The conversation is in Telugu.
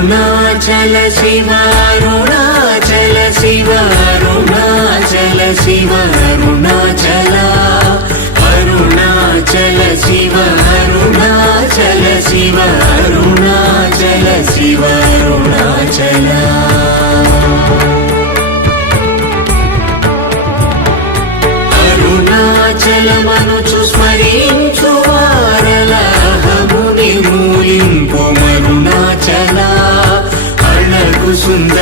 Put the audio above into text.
అరుణాచల శివ అరుణాచల శివ అరుణాచల శివ అరుణాచల అరుణాచల శివ అరుణాచల శివ అరుణాచల శివ అరుణాచల అరుణాచలమనుచు స్మరించు వారలహము నిర్మూలింపు అరుణాచల అళగు సుందర